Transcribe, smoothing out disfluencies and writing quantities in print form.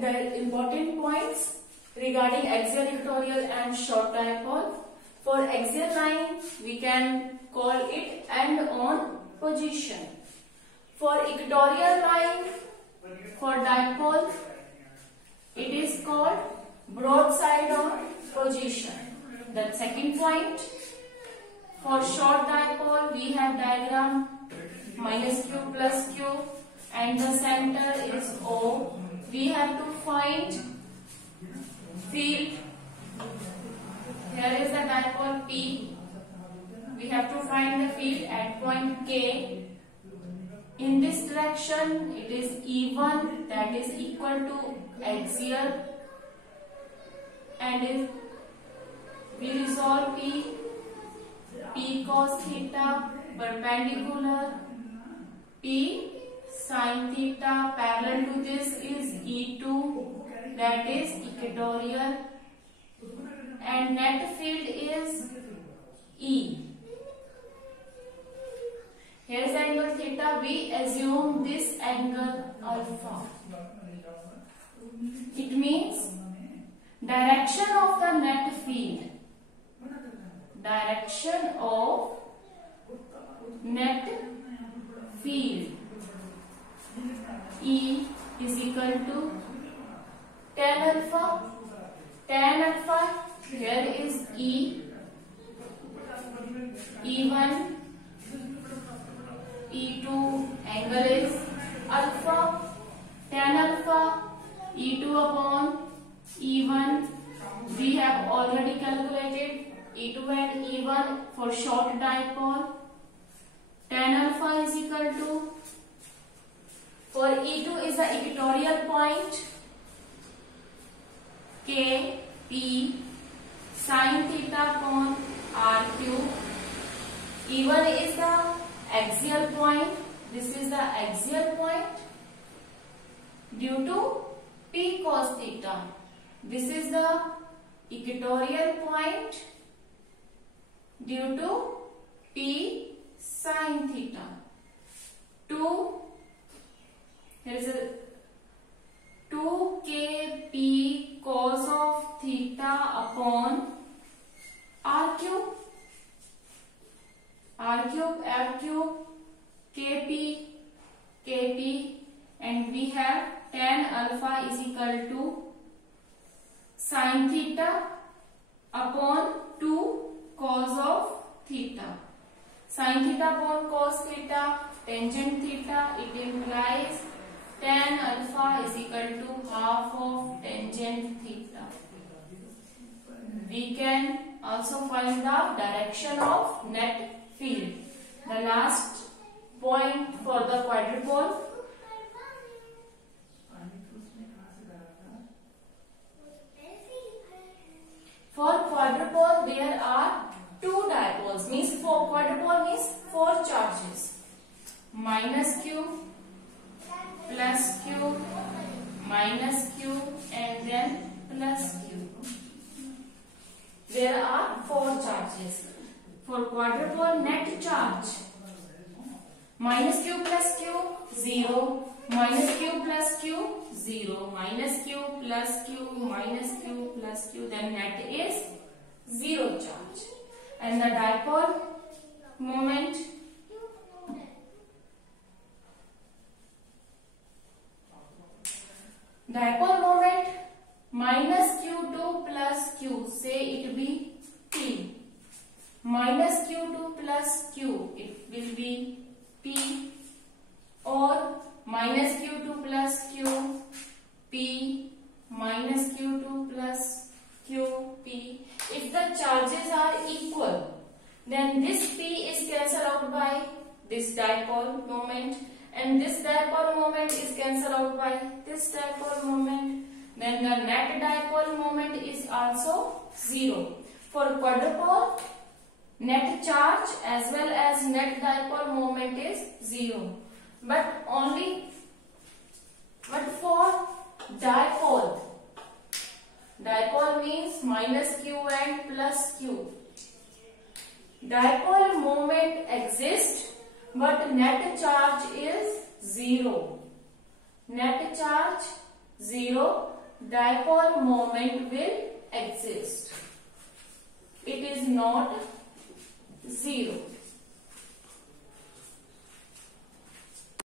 the important points regarding axial, equatorial and short dipole. For axial line, we can call it end-on position. For equatorial line, for dipole, it is called broadside on position. The second point, for short dipole, we have diagram minus q plus q and the center is O. We have to find field. Here is the dipole P. We have to find the field at point K. In this direction, it is E1, that is equal to axial, and if we resolve P cos theta perpendicular, P sin theta parallel to this is E2, that is equatorial, and net field is E. Here is angle theta. We assume this angle alpha. It means direction of the net field. Direction of net field E is equal to tan alpha. Tan alpha, here is E, E1, E2, angle is alpha, tan alpha, E2 upon E1. We have already calculated E2 and E1 for short dipole. Tan alpha is equal to, for E2 is the equatorial point, K, P, sin theta upon R cube. E1 is the axial point. This is the axial point due to P cos theta. This is the equatorial point due to P sin theta. 2, here is a 2 kp cos of theta upon R cube. R cube, kp, and we have tan alpha is equal to sin theta upon 2 cos of theta. Sin theta upon cos theta, tangent theta, it implies tan alpha is equal to half of tangent theta. We can also find the direction of net field. The last point for the quadrupole. For quadrupole, there are 2 dipoles. Means for quadrupole means 4 charges. Minus q, plus q, minus q, and then plus q. There are 4 charges. For quadrupole, net charge minus q plus q 0, minus q plus q 0, minus q plus q minus q plus q, then net is 0 charge. And the dipole moment, minus q2 plus q, say it be P. Minus q2 plus q, it will be P, or minus q2 plus q, P, minus q2 plus q, P. If the charges are equal, then this P is cancelled out by this dipole moment, and this dipole moment is cancelled out by this dipole moment. Then the net dipole moment is also 0. For quadrupole, net charge as well as net dipole moment is 0. But for dipole means minus q and plus q. Dipole moment exists, but net charge is 0. Net charge zero, dipole moment will exist. It is not zero.